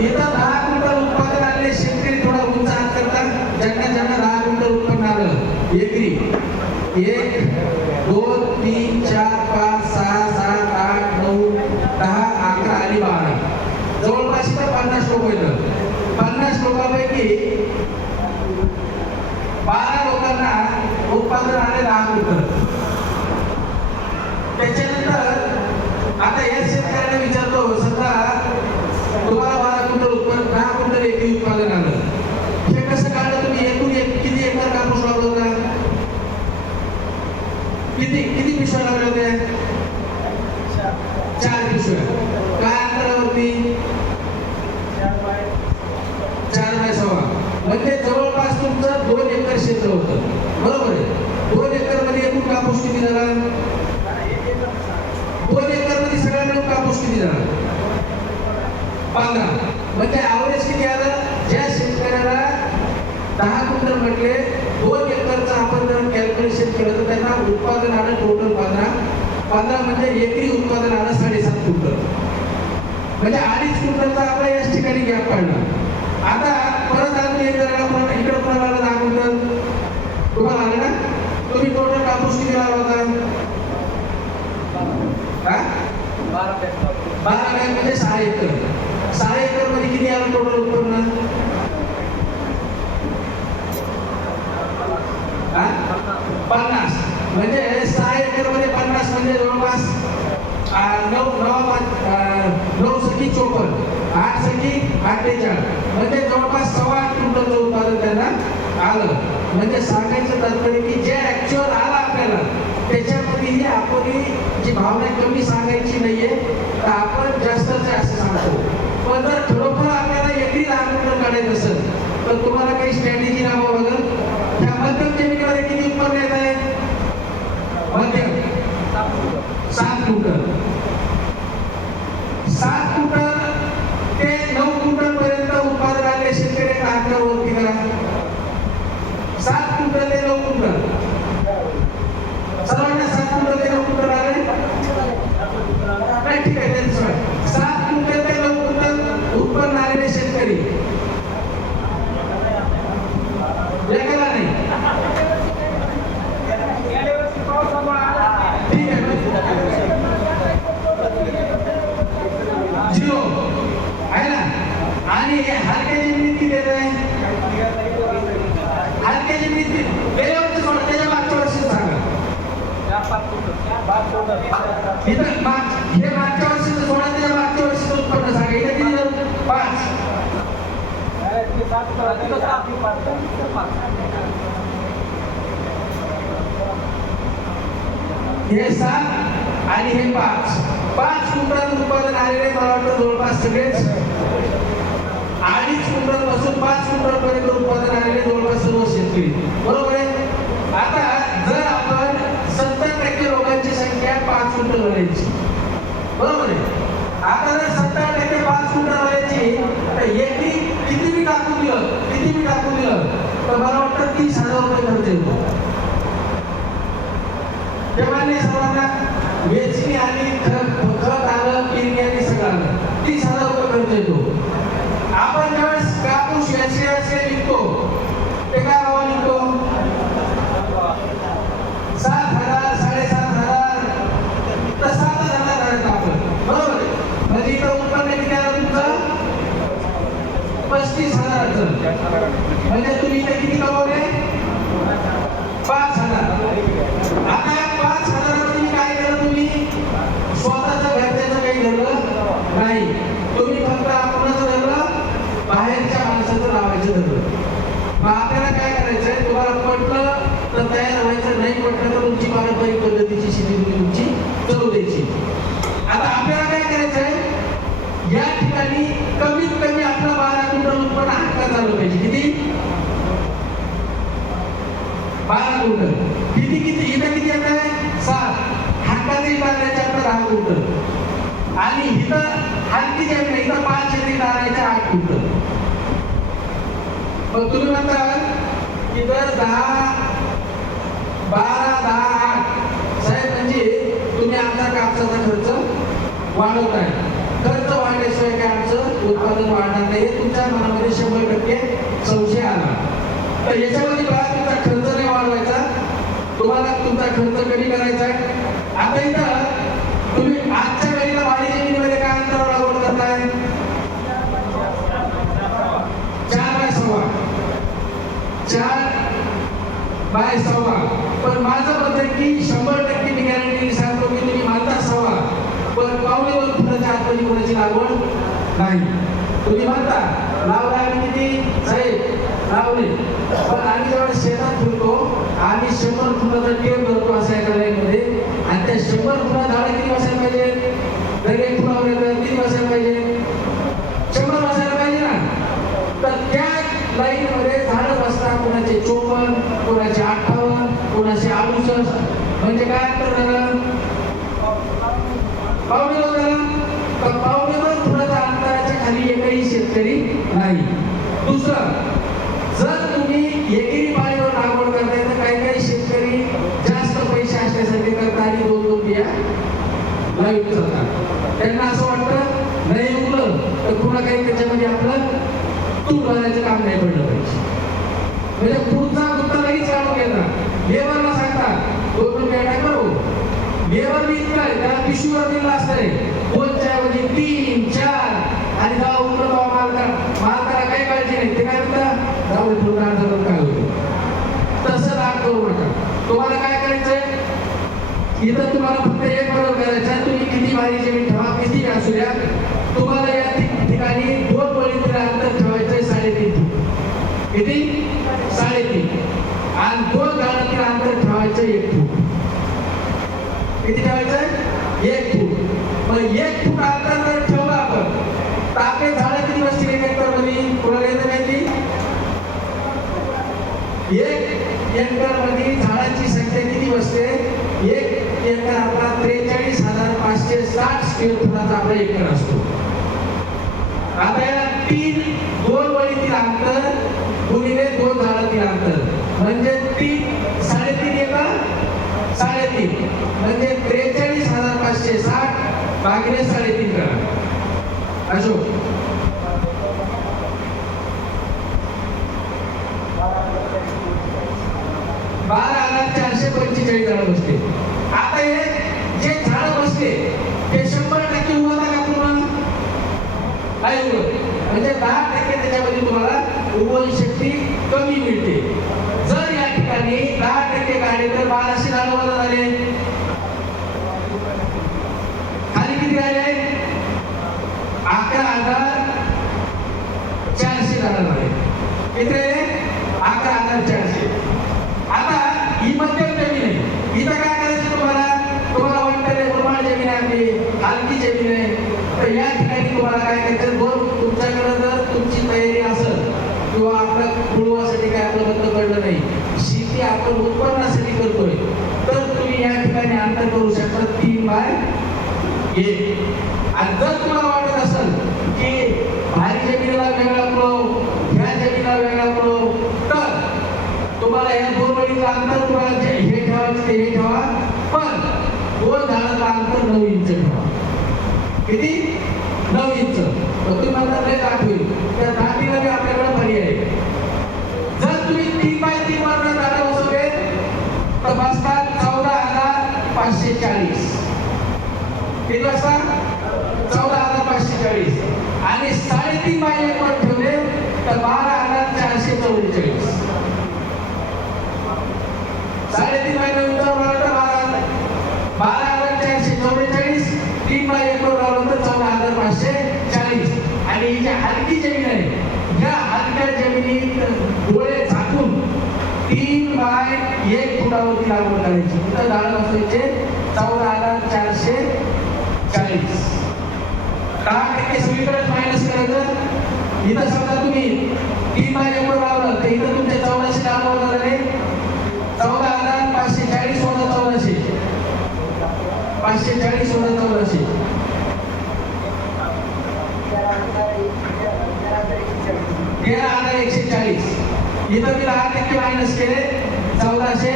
इथं 10 क्विंटल उत्पादन आले शेतकरी थोडा उंच हात करतात. ज्यांना 10 क्विंटल उत्पन्न आलं एकरी 1 2 3 4 5 6 7 8 9 10 11 आणि 12 जवळपास इथं 50 लोक येतात. 50 लोकांपैकी 12 लोकांना उत्पादन आले 10 क्विंटल. त्याच्यानंतर आता या शेतकऱ्याला विचारतो, समजा तुम्हाला 12 क्विंटल उत्पन्न 10 क्विंटल एकरी उत्पादन आलं, हे कसं काढलं तुम्ही? एकूण किती एकर कापूस लावला होता? किती पिशव्या लावल्या होत्या? 4 पिशव्या. काय अंतरावरती? 4/6. म्हणजे जवळपास तुमचं 2 एकर क्षेत्र होतं, बरोबर आहे. 2 एकर मध्ये एकूण कापूस किती झाला? 2 एकर मध्ये सगळ्या मिळून कापूस किती झाला? 15. म्हणजे ॲव्हरेज किती आलं? ज्या शेतकऱ्याला 10 क्विंटल म्हटले 2 एकरचं आपण जर कॅल्क्युलेशन केलं तर त्यांना उत्पादन आलं टोटल 15 म्हणजे एकरी उत्पादन आलं 7.5 क्विंटल. म्हणजे 2.5 क्विंटलचा आपला याच ठिकाणी गॅप पडला. आता परत अजून एक जणाला इकडे कोणाला 10 क्विंटल तुम्हाला आलं ना? तुम्ही टोटल कापूस किती लावला होता? 12 बॅग म्हणजे 6 एकर. 6 एकर मध्ये किती आलं टोटल उत्पन्न? 50. म्हणजे 6 एकर मध्ये 50 म्हणजे जवळपास 9 सकी 54, 8 सकी 48, म्हणजे जवळपास 8.25 क्विंटलचं उत्पादन त्यांना आलं. म्हणजे सांगायचं तात्पर्य की जे ऍक्च्युअल आलं आपल्याला त्याच्यामध्येही आपली जी भावना कमी सांगायची नाहीये, तर आपण जास्तच असं सांगतो. पण जर खरोखर आपल्याला एकरी 10 क्विंटल काढायचं असेल तर तुम्हाला काही स्ट्रॅटेजी लावावं लागेल. त्या मध्यम जमिनीमध्ये किती उत्पन्न येत आहे? मध्यम 7 क्विंटल. 7 क्विंटल ते 9 क्विंटल पर्यंत उत्पादन आले शेतकऱ्यांना आकड्यावरती करा. 7 क्विंटल ते 9 क्विंटल सर्वांना 7 क्विंटल ते 9 क्विंटल आले नाही? ठीक आहे. 7 क्विंटल ते 9 क्विंटल उत्पन्न आलेले शेतकरी एकाला नाही. ठीक आहे. 0 आहे ना? आणि हलक्या जमिनीत किती देत आहे? हलक्या जमिनीत गेल्या वर्षी सोडा, त्याच्या मागच्या वर्षी सांगा. इथं हे मागच्या वर्षीचं सोडा, त्याच्या मागच्या वर्षीचं उत्पन्न सांगा. इथं किती झालं? 5. हे 7 आणि हे 5 क्विंटल उत्पादन आलेले मला वाटतं जवळपास सगळेच 2.5 क्विंटल पासून 5 क्विंटल पर्यंत उत्पादन आलेले जवळपास सर्व शेतकरी, बरोबर आहे. आता जर आपण 70% लोकांची संख्या 5 क्विंटल वाल्याची, बरोबर आहे. आता जर 70% 5 क्विंटल वाल्याची तर एकरी किती बी टाकून दिलं तर मला वाटतं 30,000 रुपये खर्च येतो. तेव्हा नाही सर्वांना वेचणी आणि खत आलं, पेरणी आणि सगळं आलं, 30,000 रुपये खर्च येतो. आपण ज्यावेळेस कापूस असे विकतो ते काय भावा विकतो? 7,000 7,500 तर 7,000 झालं आपण, बरोबर आहे. म्हणजे इथं उत्पन्न किती आलं तुमचं? 35,000. म्हणजे तुम्ही इथे किती कमवले? 5,000. आता 5,000 तुम्ही काय केलं? तुम्ही स्वतःचं घरच्याचं काही धरलं नाही, तुम्ही फक्त आपणच धरलं, बाहेरच्या माणसाचं लावायचं धरलं. मग आपल्याला काय करायचंय? तुम्हाला पटलं तर तयार व्हायचं, नाही पटलं तर तुमची पारंपरिक पद्धतीची शेती तुमची चालू द्यायची. आता आपल्याला काय करायचंय? या ठिकाणी कमीत कमी आपलं 12 क्विंटल उत्पन्न हक्कात झालं पाहिजे. किती? 12 क्विंटल. किती इथं किती येत आहे? 7. हक्काचे टाकायचे आपलं 10 क्विंटल. आणि इथं हलकी जमीन आहे, इथं 5 शेती टाकायचे 8 क्विंटल. मग तुम्ही म्हणता की जर 10 12 10 8 साहेब म्हणजे तुम्ही आमचा कापसाचा खर्च वाढवताय. खर्च वाढल्याशिवाय काय आमचं उत्पन्न उत्पादन वाढणार नाही, तुमच्या मनामध्ये 100% संशय आला. तर याच्यामध्ये बघा, तुमचा खर्च नाही वाढवायचा, तुम्हाला तुमचा खर्च कमी करायचा आहे. आता इथं तुम्ही आजच्या वेळेला वाढी जमिनीमध्ये काय अंतरावर लागवड करताय? 4x1.25. 4x1.25. पण माझं मत आहे की 100% मी गॅरंटी सांगतो की तुम्ही म्हणता 1.25, पण पावणे 2 फुटाच्या आतमध्ये कोणाची लागवड नाही. तुम्ही म्हणता लावला आणि किती साहेब लावले, पण आम्ही जेव्हा शेतात फिरतो आम्ही 100 फुटाचा टेप करतो अशा एका लाईनमध्ये, आणि त्या 100 फुटात झाडं किती बसायला पाहिजे? दर एक फुटावर किती बसायला पाहिजे? 100 बसायला पाहिजे ना. तर त्या लाईनमध्ये झाडं बसतात, कोणाचे 54, कोणाचे 58, कोणाचे 68. म्हणजे काय अंतर झालं? पावणे 2 झालं. तर पावणे 2 फुटाच्या अंतराच्या खाली एकही शेतकरी नाही. दुसरं, जर तुम्ही एकेरी पाळीवर लागवड करताय तर काही काही शेतकरी जास्त पैसे असण्यासाठी करतात आणि 2-2 बिया लावून करतात. त्यांना असं वाटतं नाही उगलं तर पुन्हा काही त्याच्यामध्ये आपलं तूट भरायचं काम नाही पडलं पाहिजे. म्हणजे पुढचा मुद्दा लगेच काढून घेता. लेबरला सांगतात 2 रुपये टाका करू, लेबर बी इतकं आहे त्याला पिशवीवर दिलं असतंय 2च्या ऐवजी 3, 4, आणि जेव्हा उगलं तेव्हा मालकाला काही काळजी नाही. ते काय म्हणतात जाऊ थोडं अर्धा काय होतं. तसं राग करू नका. तुम्हाला काय करायचंय, इथं तुम्हाला फक्त एक बरोबर करायचं आहे, तुम्ही किती भारी जमीन ठेवा, किती असू द्या, तुम्हाला या ठिकाणी 2 पळीतील अंतर ठेवायचंय 3.5 फूट. किती? 3.5. आणि 2 झाडातील अंतर ठेवायचं 1 फूट. किती ठेवायचंय? 1 फूट. मग 1 फूट अंतर जर ठेवलं आपण तर आपले झाडं किती बसतील 1 एकर मध्ये? कोणाला येतं माहिती? 1 एकर मध्ये झाडांची संख्या किती बसते? 1 एकर आपला 43,560 स्क्वेअर फुटाचा आपला एकर असतो. आता या 2 वळीतील अंतर गुणिले 2 झाडातील अंतर म्हणजे 3.5 एकर 3.5 म्हणजे 43,560 भागिले 3.5 करा. अशोक 12,445 झाडं बसते. आता हे जे झाडं बसते ते 100% उगवतात का पूर्ण? नाही उगवत. म्हणजे 10% त्याच्यामध्ये तुम्हाला उगवण शक्ती कमी मिळते. जर या ठिकाणी 10% काढले तर 1200 झाडं वजा झाले. खाली किती राहिले? 11,400 झाडं झाले. किती? 11,400. आता ही मध्यम जमीन आहे. इथं काय करायचं तुम्हाला? तुम्हाला वाटतं प्रमाण जमीन आहे आपली, हलकी जमीन आहे, तर या ठिकाणी तुम्हाला काय करायचं, तुमच्याकडे जर तुमची तयारी असेल किंवा आपल्या कुळवासाठी काय आपलं बंद पडलं नाही, शेती आपण उत्पन्नासाठी करतोय, तर तुम्ही या ठिकाणी अंतर करू शकता 3/1. आणि जर तुम्हाला वाटत असेल की भारी जमिनीला वेगळा पुरव, ह्या जमिनीला वेगळा पुरव, तर तुम्हाला या 2 वळीचं अंतर तुम्हाला जे हे ठेवायचं ते हे ठेवा, पण 2 झाडाचं अंतर 9 इंच ठेवा. किती? 9 इंच. तुम्ही म्हणता लय दाट होईल, त्या दाटीला बी आपल्याकडे पर्याय आहे. जर तुम्ही 3x3 वर झाडं बसवले तर बसतात 14,540. किती बसतात? 14,540. आणि 3.5x1 वर ठेवले तर 12,444. 3.5 उंचावर 12,444. 3x1 वर लावलं तर 14,540. आणि ही जी हलकी जमीन आहे, या हलक्या जमिनीत डोळे झाकून 3x1 फुटावरती लागवड करायची. इथं झाडं बसवायचे 14,440. 10% सगळीकडेच मायनस करायचं. इथं समजा तुम्ही 3x1 वर लावलं तर इथं तुमचे 1400 लागवड झाले. 14,540 वजा 1400, 540 वजा 1400, 13,140. इथं मी 10% मायनस केले 1400.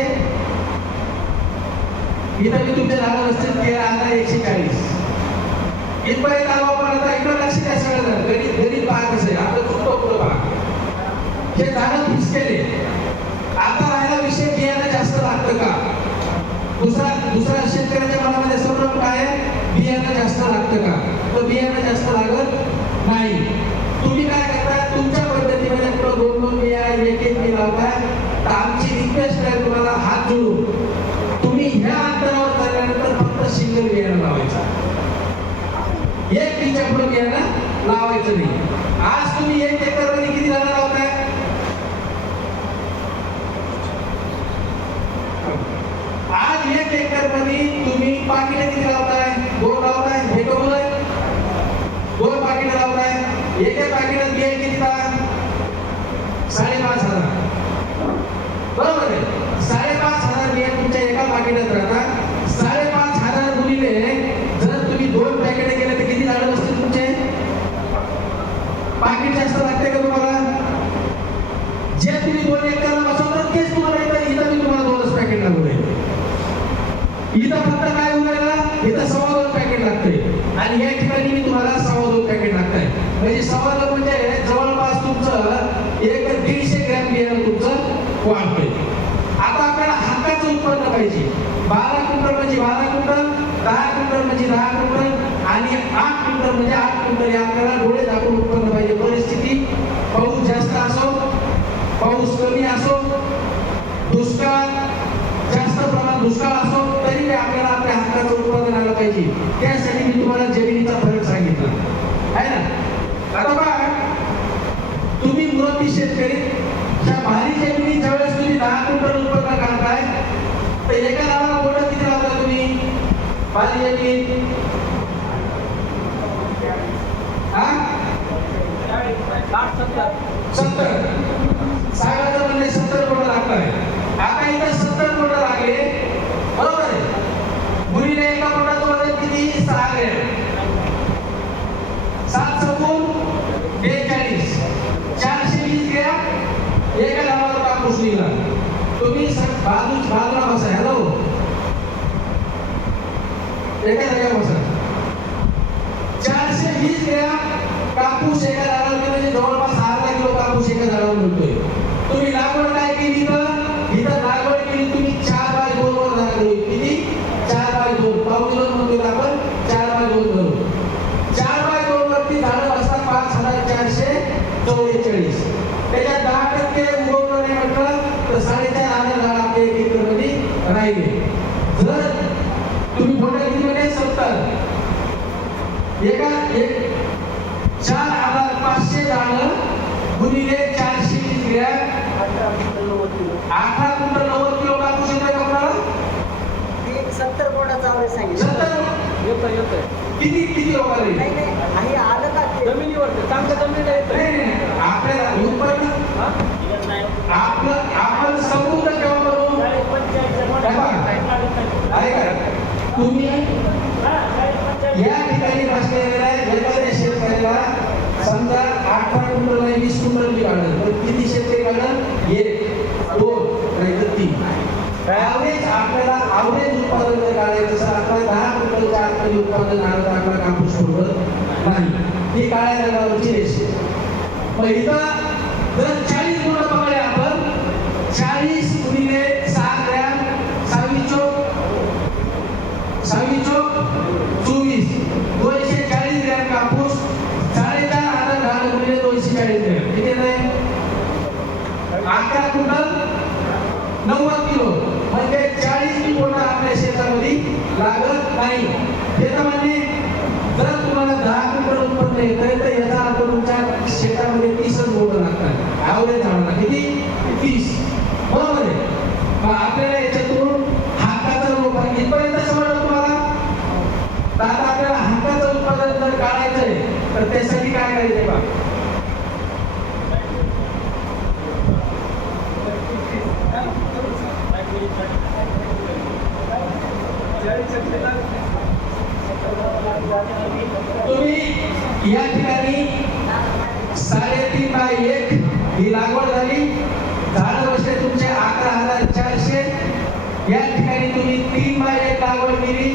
इथं मी तुमच्या झाडं बसतील 13,140. इथपर्यंत आलो आपण. आता इकडं लक्ष द्या सगळं. गणित जास्त लागत नाही. तुम्ही काय करता तुमच्या पद्धतीने पुढे 2-2 बिया 1-1 बी लावताय. तर आमची रिक्वेस्ट आहे तुम्हाला हात जोडून तुम्ही ह्या अंतरावर चालल्यानंतर फक्त सिंगल बियाणं लावायचा. एक बीच्या पुढे बियाणं लावायचं नाही. आज तुम्ही 1 एकर मध्ये किती झाडं लावताय? आज 1 एकर मध्ये तुम्ही पाकिटे किती लावताय? 2 लावताय. हे कबूल आहे? 2 पाकिटे लावताय. एका पाकिटात बिया किती का? 5,500. बरोबर आहे. 5,500 बिया तुमच्या एका पाकिटात राहतात. 5,500 गुणिले जर तुम्ही 2 पॅकेट केले तर किती झाडं बसतील तुमचे? पाकिट जास्त लागते का तुम्हाला? जे तुम्ही 2 एकरला बसवतात तेच तुम्हाला इथं मी तुम्हाला 2च पॅकेट लागू. इथं फक्त काय उरायला? इथं 2.25 पॅकेट लागते आणि या ठिकाणी मी तुम्हाला 2.25 पॅकेट लागतंय. म्हणजे 2.25 म्हणजे जवळपास तुमचं 150 ग्रॅम बियाणं तुमचं वाढतंय. आता आपल्याला हक्काचं उत्पन्न पाहिजे. 12 क्विंटल म्हणजे 12 क्विंटल, 10 क्विंटल म्हणजे 10 क्विंटल आणि 8 क्विंटल म्हणजे 8 क्विंटल. हे आपल्याला डोळे दाखवून उत्पन्न पाहिजे. परिस्थिती पाऊस जास्त असो, पाऊस कमी असो, दुष्काळ जास्त प्रमाणात दुष्काळ असो तरी आपल्याला आपल्या हक्काचं उत्पादन आलं पाहिजे. त्यासाठी मी तुम्हाला जमिनीचा फरक सांगितला आहे ना. आता बघा तुम्ही मुरब्बी शेतकरी त्या भारी जमिनी ज्यावेळेस तुम्ही 10 क्विंटल उत्पन्न काढताय तर एका झाडाला बोट किती लावता तुम्ही? भारी जमीन 70 साहेबांचं म्हणजे 70 बोट लागताय. आता इथं 70 बोट लागले. बरोबर आहे. गुणिले एका बोटाचं वजन किती? 6 ग्रॅम. 7 चौगुण 42 420 ग्रॅम एका झाडावर कापूस निघाला. तुम्ही बाजूला बसा. हॅलो एका जागेवर बसा. 420 ग्रॅम कापूस एका झाडावर म्हणजे जवळपास 6 किलो कापूस एका झाडावर मिळतोय. तुम्ही लागवड काय केली तर इथं लागवड केली तुम्ही 4x2 वर झाली. किती? 4x2 पाऊस म्हणतो आपण 4x2 धरू. 4x2 वरती झाडं असतात 5,444. त्याच्यात 10% उगवलं नाही म्हटलं तर 4,500 झाड आपल्या 1 एकर मध्ये राहिले. जर तुम्ही मोठ्या कितीमध्ये 70 एका 4,500 झाडं गुणिले 420 ग्रॅम 18 क्विंटल 90 किलो कापूस येतोय का आपल्याला? 70 बोटाचा आवरेज सांगितलं. 70 येतोय. किती लोकांना येईल? नाही आलं का जमिनीवर चांगल्या जमिनीला येतं. नाही आपल्याला उत्पन्न आपण समृद्ध केव्हा करू? आहे का तुम्ही या ठिकाणी बसलेल्या एखाद्या शेतकऱ्याला समजा 18 क्विंटल नाही 20 क्विंटल काढलं तर किती शेतकरी काढलं? 1 2 नाही तर 3. ॲव्हरेज आपल्याला ॲव्हरेज उत्पादन जर काढायचं असेल आपल्याला 10 क्विंटलच्या आतमध्ये उत्पादन आलं तर आपला कापूस पुरवत नाही. ही काळ्या रंगावरची रेषे. मग इथं जर 40 गुण पकडले आपण 40 गुणिले 6 ग्रॅम 26 24 240 ग्रॅम कापूस 4,500 झाड गुणिले 240 ग्रॅम किती नाही? 11 क्विंटल 90 किलो म्हणजे 40 बोट आपल्या शेतामध्ये लागत नाही. हे तर म्हणजे जर तुम्हाला 10 क्विंटल उत्पन्न येतंय तर याचा अर्थ तुमच्या शेतामध्ये 30 बोट लागतात. ॲव्हरेज झाडाला किती? 30. बरोबर आहे. मग आपल्याला याच्यातून हक्काचं उत्पादन इथपर्यंत समजलं तुम्हाला? तर आता आपल्याला हक्काचं उत्पादन जर काढायचंय तर त्यासाठी काय करायचंय बा? तुम्ही या ठिकाणी 3.5x1 ही लागवड झाली. झाड बसले तुमचे 11,400. या ठिकाणी तुम्ही 3x1 लागवड केली.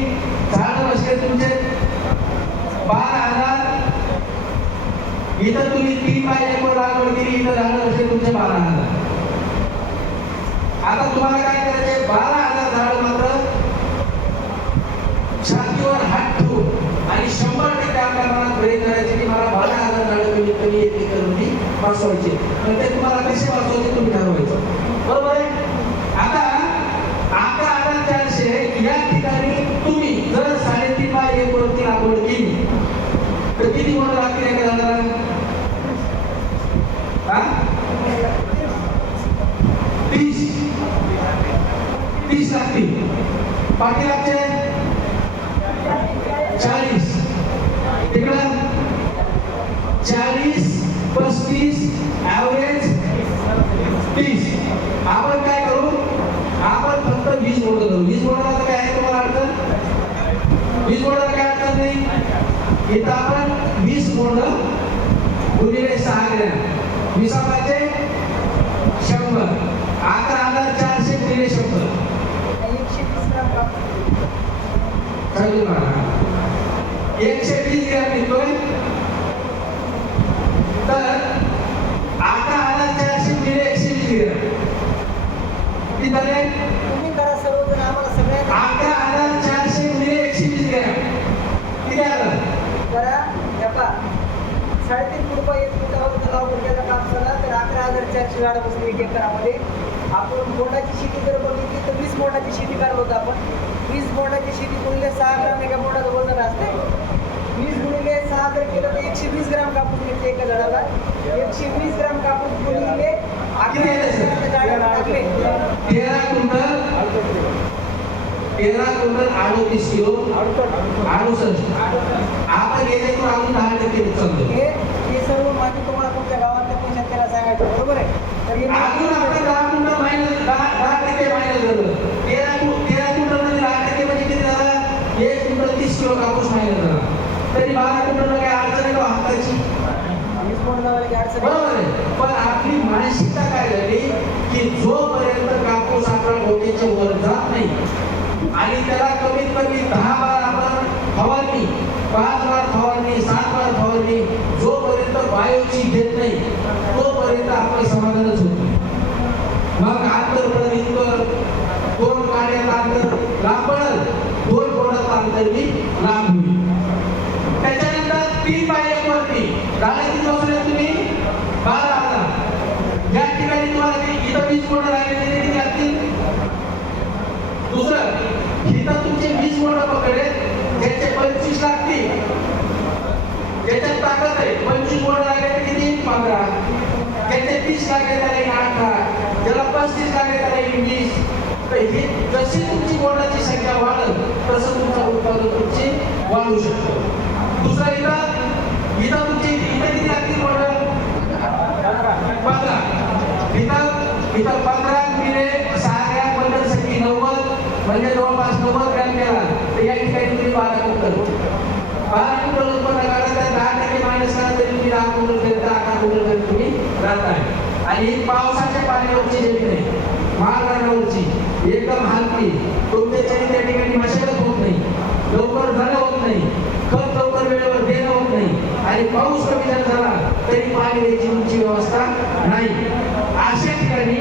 झाड बसले तुमचे 12,000. इथं तुम्ही 3x1 वर लागवड केली. इथं झाड बसले तुमचे 12,000. आता तुम्हाला काय करायचे? 12,000 झाड मात्र छातीवर हात ठेवून आणि 100% आपल्या मनात प्रयत्न वाचवायचे तर ते तुम्हाला कसे वाचवायचे तुम्ही ठरवायचं. बरोबर आहे. आता 11,400 या ठिकाणी तुम्ही जर 3.5 बाय 1 वरती लागवड केली तर किती मोठं लागतील एका झाडाला? हा? 30 लागतील. पाठीमागचे 40, तिकडं 40, 35, ॲव्हरेज 30. आपण काय करू? आपण फक्त 20 मोड करू. 20 मोडला काय आहे तुम्हाला अडचण? 20 मोडला काय अडचण नाही. इथं आपण 20 मोड गुणिले 6 ग्रॅम 20 पाहिजे 100. 11,400 गुणिले 100 120 ग्राम कापूस. चालू करा. 120 ग्रॅम निघतोय. तर 11,400 गुणिले 120 ग्रॅम किती झाले? तुम्ही करा सर्वजण आम्हाला सगळ्यांना 11,400 गुणिले 120 ग्रॅम किती आलं? करा. हे पहा, 3.5 रुपये 1 फुटावर लागवड केला कापसाला तर 11,400 झाडं बसली 1 एकरामध्ये. आपण बोटाची शेती जर बघितली तर 20 बोटाची शेती करत होतो आपण. 20 बोटाची शेती गुणिले 6 ग्राम एका बोटाचं वजन असते. 20 गुणिले 6 जर केलं तर 120 ग्राम कापूस निघते एका झाडाला. 120 ग्राम कापूस गुणिले 11,400 झाडाला टाकले 13 क्विंटल 38 किलो 68. आपण याच्यातून अजून 10% नुकसान झालं. हे सर्व माहिती तुम्हाला तुमच्या गावातल्या पण शेतकऱ्याला सांगायचं. बरोबर आहे. तर हे अजून आपण 10 क्विंटल मायनस 10% मायनस झालं. 13 क्विंटल मध्ये 10% म्हणजे किती झालं? 1 क्विंटल 30 किलो कापूस मायनस झाला. तरी 12 क्विंटल काही अडचण आहे का हक्काची? 20 बोट लावायला की अडचण बरोबर आहे. पण आपली मानसिकता काय झाली की जोपर्यंत कापूस आपला डोक्याच्या वर जात नाही आणि त्याला कमीत कमी 10 बार आपण फवारणी 5 बार फवारणी 7 बार फवारणी जोपर्यंत बायोची घेत नाही तोपर्यंत आपलं समाधानच होत नाही. मग अंतर पडेल 2 काड्याचं अंतर लांब पडेल 2 बोटाचं अंतर बी लांब होईल. त्याच्यानंतर 3 बाय 1 वरती झालं किती बसले तुम्ही? 12,000. ज्या ठिकाणी तुम्हाला इथं 20 बोट लागले ते किती लागतील? दुसरं इथं तुमचे 20 बोट पकडले ज्याचे 25 लागतील ज्याच्यात ताकद आहे 25 बोट लागले तर किती? 15. ज्याचे 30 लागले त्याला 18. ज्याला 35 लागले त्याला 20. तर ही जशी तुमची बोटाची संख्या वाढेल तसं तुमचं उत्पादन तुमची वाढू शकतं. दुसरं इथं तुमची इथं किती लागतील बोट? 15. इथं 15 गुणिले 6 ग्रॅम 15 साठी 90 म्हणजे जवळपास 90 ग्रॅम केला तर या ठिकाणी तुम्ही 12 क्विंटल उत्पन्न काढा. तर 10% मायनस करा तरी तुम्ही 10 क्विंटल तरी 11 क्विंटल तरी तुम्ही राहताय. आणि ही पावसाच्या पाण्यावरची जमीन आहे माळरानावरची एकदम हलकी. तुमच्या त्या ठिकाणी मशागत होत नाही, लवकर झालं होत नाही, खत लवकर वेळेवर देणं होत नाही आणि पाऊस कमी जर झाला तरी पाणी द्यायची तुमची व्यवस्था नाही. अशा ठिकाणी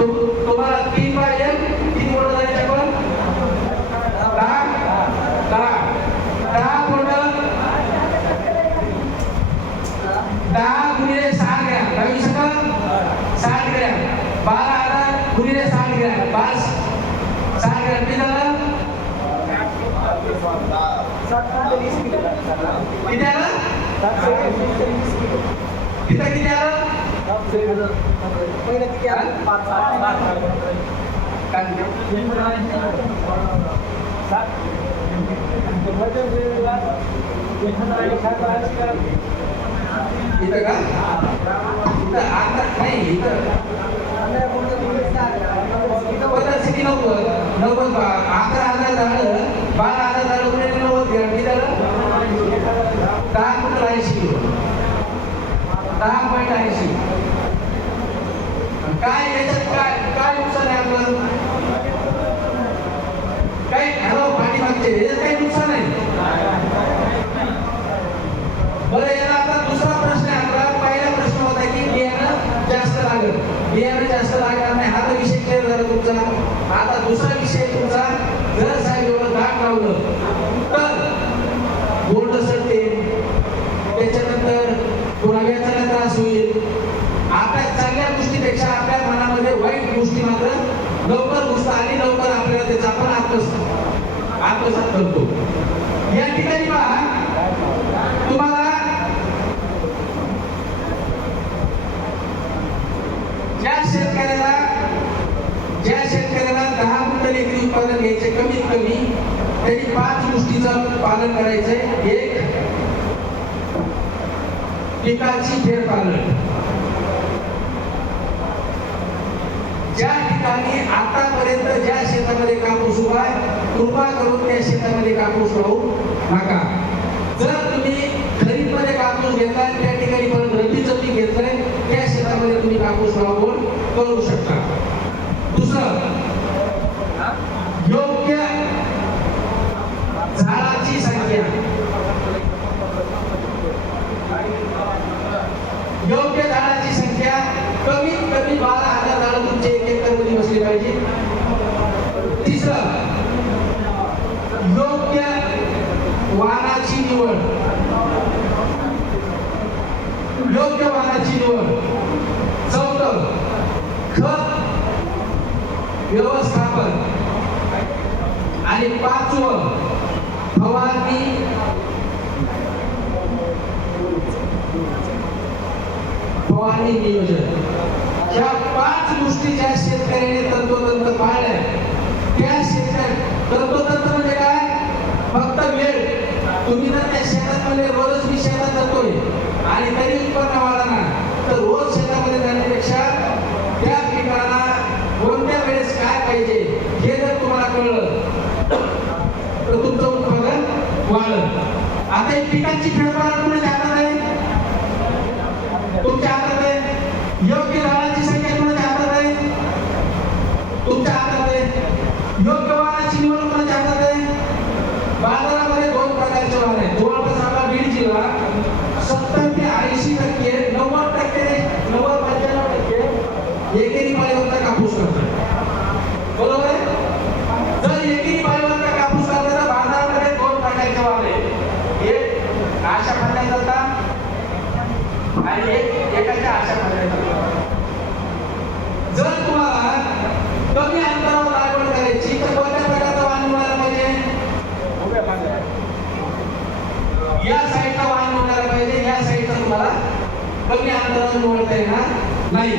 तुम्हाला 3 बाय 1 किती बोट जायचे? पण 10 बोट 10 गुणिले 6 ग्रॅम काय शकत? 60 ग्रॅम. 12,000 गुणिले 60 ग्रॅम 60 ग्रॅम किती झालं? 720 किलो. किती आलं? 720 किलो. इथं किती आलं? पहिलं किती आलं? 5 इथं का? इथं आता नाही इथं पदरसिटी 90 11,000 झालं 12,000 झालं गुणिले 90 ग्रॅम किती झालं? 10 क्विंटल 80 किलो 10.80. काय याच्यात काय नुकसान आहे आपलं? काय हॅलो पाठीमागचे याच्यात काही नुकसान आहे? बरं याला आता दुसरा प्रश्न आहे आपला. पहिला प्रश्न होता की बियाणं जास्त लागेल, बियाणं जास्त लागणार नाही हा तर विषय क्लिअर झाला तुमचा. आता दुसरा विषय तुमचा जर साहेब एवढं दाट लावलं तर बोर्ड सडते, त्याच्यानंतर कोणाव्याचा त्रास होईल, त्याचा आपण आत्मसात करतो. या ठिकाणी पहा तुम्हाला ज्या शेतकऱ्याला 10 क्विंटल एकरी उत्पादन घ्यायचे कमीत कमी त्यांनी 5 गोष्टीचं पालन करायचंय. एक, पिकाची फेरपालट. ज्या ठिकाणी आतापर्यंत ज्या शेतामध्ये कापूस उभा आहे कृपा करून त्या शेतामध्ये कापूस लावू नका. जर तुम्ही खरीपमध्ये कापूस घेतलाय त्या ठिकाणी परत रब्बीचं पीक घेतलंय त्या शेतामध्ये तुम्ही कापूस लागवड करू शकता. दुसरं, योग्य झाडाची संख्या. योग्य झाडाची संख्या कमीत कमी 12,000 झाडं तुमच्या 1 एकरमध्ये बसली पाहिजे. तिसरं, योग्य वाणाची निवड. योग्य वाणाची निवड. चौथं, खत व्यवस्थापन. आणि 5वं, फवारणी नियोजन. या 5 गोष्टी ज्या शेतकऱ्याने तंतोतंत पाळल्या त्या तंतोतंत म्हणजे काय? फक्त वेळ. तुम्ही जर त्या शेतामध्ये रोजच मी शेतात जातोय आणि तरी उत्पन्न वाढा ना तर रोज शेतामध्ये जाण्यापेक्षा त्या पिकाला कोणत्या वेळेस काय पाहिजे हे जर तुम्हाला कळलं तर तुमचं उत्पादन वाढेल. आता ही पिकांची फेरफार कुणाच्या हातात आहे? तुमच्या हातात आहे. योग्य झाडाची संख्या कुणाच्या हातात आहे? तुमच्या हातात आहे. योग्य वाणाची निवड कुणाच्या हातात आहे? बाजारामध्ये 2 प्रकारचे वाण आहेत. जवळपास आपला बीड जिल्हा 70 ते 80% 90% एकेरी पाळीवरचा कापूस करतो. बरोबर आहे? जर एकेरी पाळीवरचा कापूस करता तर बाजारामध्ये 2 प्रकारचे वाण आहेत. एक आशा फांद्याचा होता आणि एकाच्या आशा फांद्याचा होता. जर तुम्हाला कमी अंतरावर लागवड करायची तर कोणत्या प्रकारचं वाण निवडायला पाहिजे? या साईडचा वाण निवडायला पाहिजे. या साईडचा तुम्हाला कमी अंतरावर निवडता येणार नाही.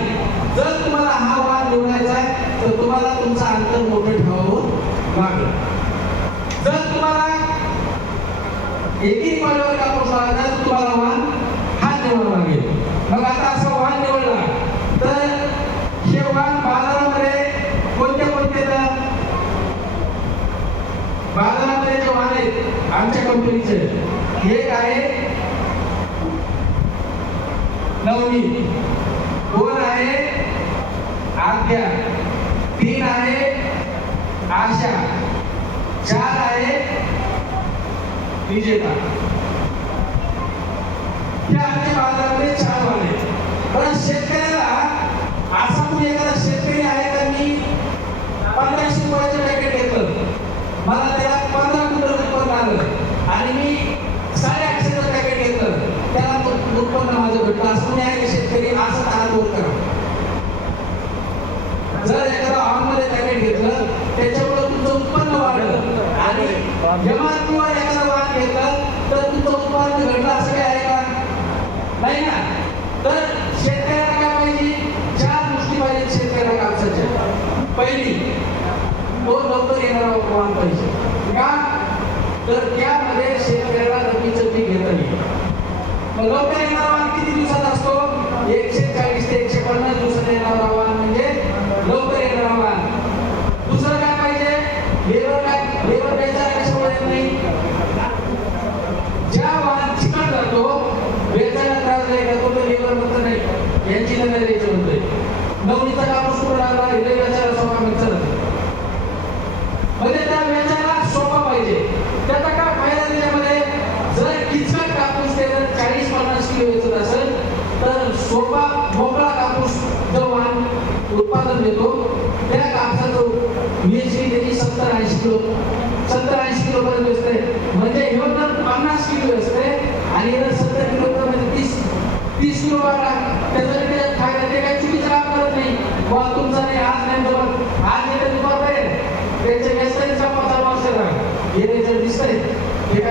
जर तुम्हाला हा वाण निवडायचा आहे तर तुम्हाला तुमचं अंतर मोठं ठेवावं लागेल. जर तुम्हाला एकेरी पाळीवर कापूस लावायचा तर तुम्हाला वाण हा निवडावा लागेल. मग आता असं वाण निवडला तर हे वाण बाजारामध्ये कोणते बाजारामध्ये जे वाण आहेत आमच्या कंपनीचे, एक आहे नवनीत, 2 आहे आद्या, 3 आहे आशा, 4 आहे विजेता. हे आमच्या बाजारामध्ये 4 वाण आहेत. पण शेतकऱ्याला असा कुणी एखादा शेतकरी आहे का मी 1500 रुपयाचं पॅकेट घेतलं, मला त्याला 15 क्विंटल उत्पन्न आलं आणि मी 850चं पॅकेट घेतलं त्याला उत्पन्न माझं भेटलं असं कुणी आहे का शेतकरी? असं हात वर करा. जर एखादा ऑनमध्ये पॅकेट घेतलं त्याच्यामुळे तुमचं उत्पन्न वाढलं आणि एमआरपीवर एखादा वाण घेतलं तर तुमचं उत्पन्न घडलं असं काय आहे का? नाही ना. तर शेतकऱ्याला काय पाहिजे? 4 गोष्टी पाहिजे शेतकऱ्याला कापसाच्या. पहिली, तो लवकर येणारा वाण पाहिजे. का? तर त्यामध्ये शेतकऱ्याला रब्बीचं पीक घेता येईल. मग लवकर येणारा वाण किती दिवसात असतो? 140 ते 150 दिवसात येणारा वाण म्हणजे लवकर येणारा वाण. दुसरं काय पाहिजे? लेबर बेजार कशामुळे येत नाही? ज्या वाण चिकट जातो बेजाला त्रास नाही करतो तो लेबर म्हणत नाही यांची नजर द्यायची म्हणतोय. नवनीचा कापूस कुठं लागला? हिरव्या वेचायला सोपा मिक्सर म्हणजे त्या वेचायला सोपा पाहिजे. त्याचा काय फायदा त्याच्यामध्ये? जर किचकट कापूस ते जर 40-50 किलो वेचत असेल तर सोपा मोकळा कापूस जो वाण उत्पादन देतो त्या कापसाचं VHP त्याची 70-80 किलो पर्यंत असते. म्हणजे हे तर 50 किलो असते आणि 70 किलो म्हणजे 30 किलो वाढला त्याचा फायदा. ते काही चुकीचं काम करत नाही. तुमचा नाही आज नाही जमत आज येते दुपार त्यांच्या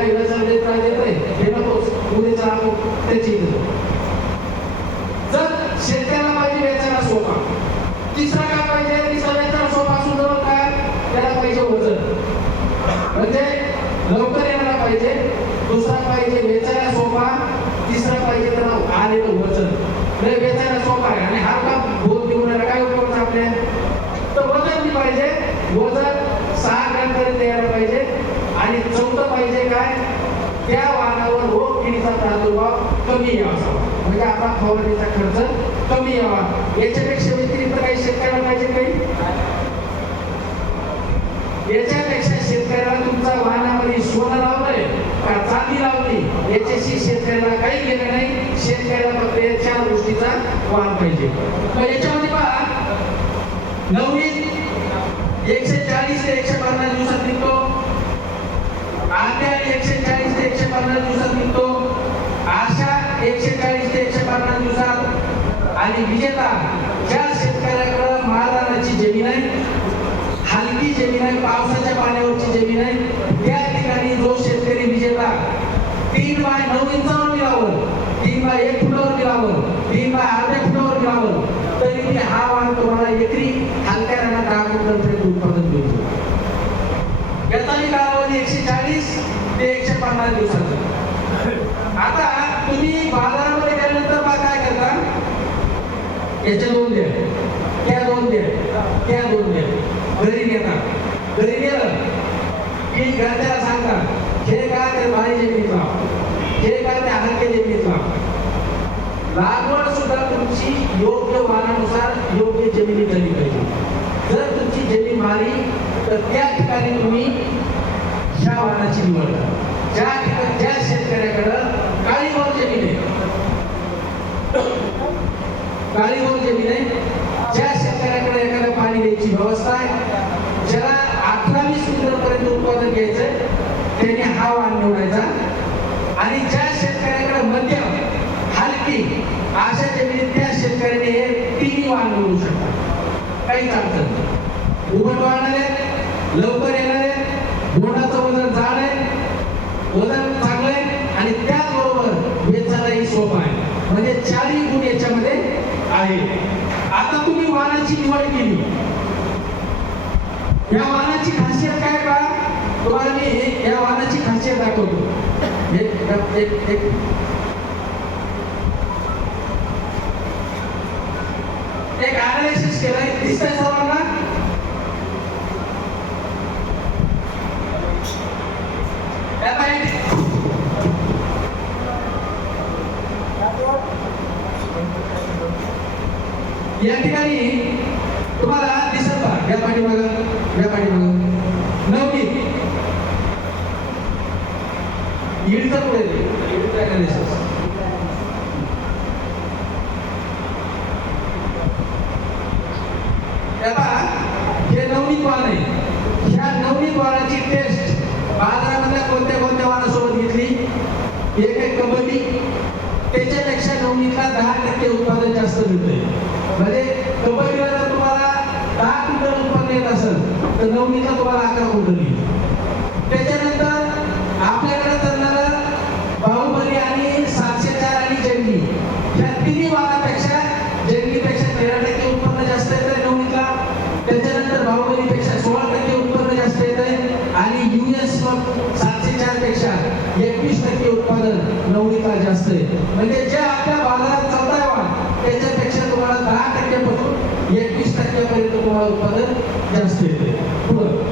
काही रचना देत आहे हे नकोच, उद्याचा आपण त्याची जर शेतकऱ्याला पाहिजे वेचायला सोपा. तिसरा काय पाहिजे? तिसरा वेचायला सोपा असून जवळ काय त्याला पाहिजे वजन, म्हणजे लवकर येणारा पाहिजे. दुसरा पाहिजे वेचायला सोपा. तिसरा पाहिजे त्याला आलेलं वजन. म्हणजे वेचायला सोपा आहे आणि हा का बोध देऊन काय उपयोग आपल्या, तर वजन बी पाहिजे. वजन 6 ग्रॅम पर्यंत यायला पाहिजे. आणि चौथं पाहिजे काय, त्या वाहनावर रोग किडीचा प्रादुर्भाव कमी यावा, म्हणजे आपला फवारणीचा खर्च कमी यावा. याच्यापेक्षा व्यतिरिक्त काही शेतकऱ्याला पाहिजे काही, याच्यापेक्षा शेतकऱ्याला तुमच्या वाहनामध्ये सोनं लावलंय का चांदी लावली याच्याशी शेतकऱ्याला काही घेणं नाही. शेतकऱ्याला फक्त या 4 गोष्टीचा वाहन पाहिजे. मग याच्यामध्ये पहा, नवनीत 140 ते 150 दिवसात निघतो. आद्या 140 ते 150 दिवसात निघतो. आशा 140 ते 150 दिवसात. आणि विजेता ज्या शेतकऱ्याकडे महाराणाची जमीन आहे, हलकी जमीन आहे, पावसाच्या पाण्यावरची जमीन आहे, त्या ठिकाणी जो शेतकरी विजेता 3 बाय 9 इंचावर मिळावं, 3 बाय 1 फुटावर मिळावं, 3 बाय अर्ध्या फुटावर मिळावं, तरी मी हा वाहन तुम्हाला एकरी हलक्या रानात 10 क्विंटलपर्यंत उत्पादन देतो. याचाही कालावधी 140 ते 150 दिवसाचा. आता तुम्ही बाजारामध्ये गेल्यानंतर बा काय करता, याच्या 2 द्या, त्या 2 द्या, त्या 2 द्या, घरी नेतात. घरी नेलं की घरच्याला सांगता हे काय ते भारी जमिनीत लाव, हे काय ते हलक्या जमिनीत लाव. लागवड सुद्धा तुमची योग्य वाहनानुसार योग्य जमिनीत झाली पाहिजे. जर तुमची जमीन भारी तर त्या ठिकाणी तुम्ही ह्या वाहनाची निवड करा. ज्या शेतकऱ्याकडं काळीभोर जमीन आहे, काळीभोर जमीन आहे, ज्या शेतकऱ्याकडे एखाद्या पाणी द्यायची व्यवस्था आहे, ज्याला 18-20 क्विंटल पर्यंत उत्पादन घ्यायचंय, त्यांनी हा वाहन निवडायचा. आणि ज्या शेतकऱ्याकडे मध्यम हलकी अशा जमिनीत त्या शेतकऱ्याने हे 3 वाहन निवडू शकतात. काही अडचण नाही. उभट वाढणारे, लवकर येणारे, बोटाचं वजन जाड आहे, वजन चांगलं आहे आणि त्याचबरोबर वेचायलाही सोपं आहे. म्हणजे 4 गुण याच्यामध्ये आहे. आता तुम्ही वाहनाची निवड केली, या वाहनाची खासियत काय का, तुम्हाला मी या वाहनाची खासियत दाखवतो. एक अनालिसिस केलंय, दिसतंय सर्वांना. या ठिकाणी तुम्हाला दिसत का, या पाठीमागं नवनीत यील्डचं पुढे यील्ड अनालिसिस. आता हे नवनीत वाहन आहे. ह्या नवनीत वाहनाची टेस्ट बाजारामधल्या कोणत्या वाहनासोबत घेतली, एक आहे कबड्डी, त्याच्यापेक्षा नवनीतला 10% उत्पादन जास्त मिळतंय. म्हणजे कबड्डीला जर तुम्हाला 10 क्विंटल उत्पन्न येत असेल तर नवनीतला तुम्हाला 11 क्विंटल येईल. त्याच्यानंतर आपल्याकडे चालणारं बाहुबली आणि 704 आणि जंगी, ह्या 3 वाहनापेक्षा जंगीपेक्षा 13% उत्पन्न जास्त येतंय नवनीतला. त्याच्यानंतर बाहुबलीपेक्षा 16% उत्पन्न जास्त येतंय आणि US 704 पेक्षा 21% उत्पादन नवनीतला जास्त आहे. म्हणजे जे आपल्या बाजारात चालताय वाहन त्याच्यापेक्षा तुम्हाला 10% पासून 21% पर्यंत तुम्हाला उत्पादन जास्त येते. पुढं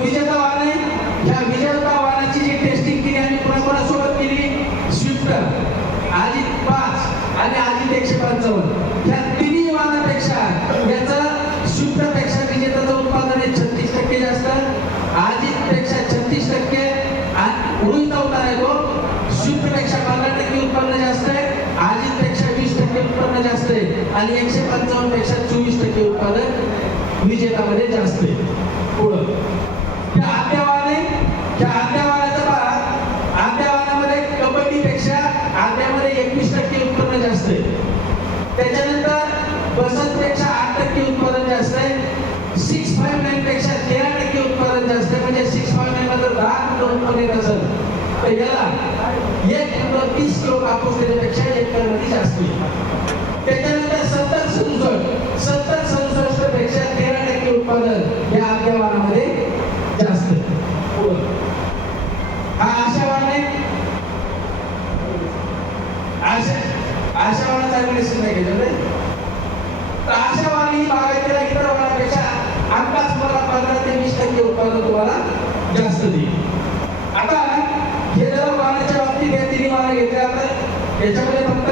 विजेता वाहन आहे. ह्या विजेता वाहनाची जी टेस्टिंग केली आम्ही कोणासोबत केली, स्विफ्ट, अजित 5 आणि अजित 155. ह्या 3 वाहनापेक्षा याचं स्विफ्टपेक्षा विजेताचं उत्पादन आहे 36% जास्त, अजितपेक्षा 36% आणि रोहित अवतार आहे तो स्विफ्टपेक्षा 15% उत्पन्न जास्त आहे, अजितपेक्षा 20% उत्पन्न जास्त आहे आणि 155 पेक्षा 24% उत्पादन विजेतामध्ये जास्त आहे. पुढं त्या आद्यावाने, त्या आद्यावानाचं पहा, आद्यावानामध्ये कबड्डीपेक्षा आद्यामध्ये 21% उत्पन्न जास्त आहे. त्याच्यानंतर बसंतपेक्षा 8% उत्पादन जास्त आहे, 659 पेक्षा 13% उत्पादन जास्त आहे. म्हणजे 6 कापूस त्याच्यापेक्षा एकरमध्ये जास्त येईल. त्याच्यानंतर 70-67 पेक्षा 13% उत्पादन या आपल्या वाणामध्ये जास्त. हा आशावान आहे. आशावान चांगली दिसत नाही त्याच्यामध्ये. तर आशावान ही बागायतीला इतर वाणापेक्षा आत्ताच मला 15 ते 20% उत्पादन तुम्हाला जास्त देईल. आता हे जर वाणाच्या बाबतीत या तिन्ही वाणं घेतल्या तर याच्यामध्ये फक्त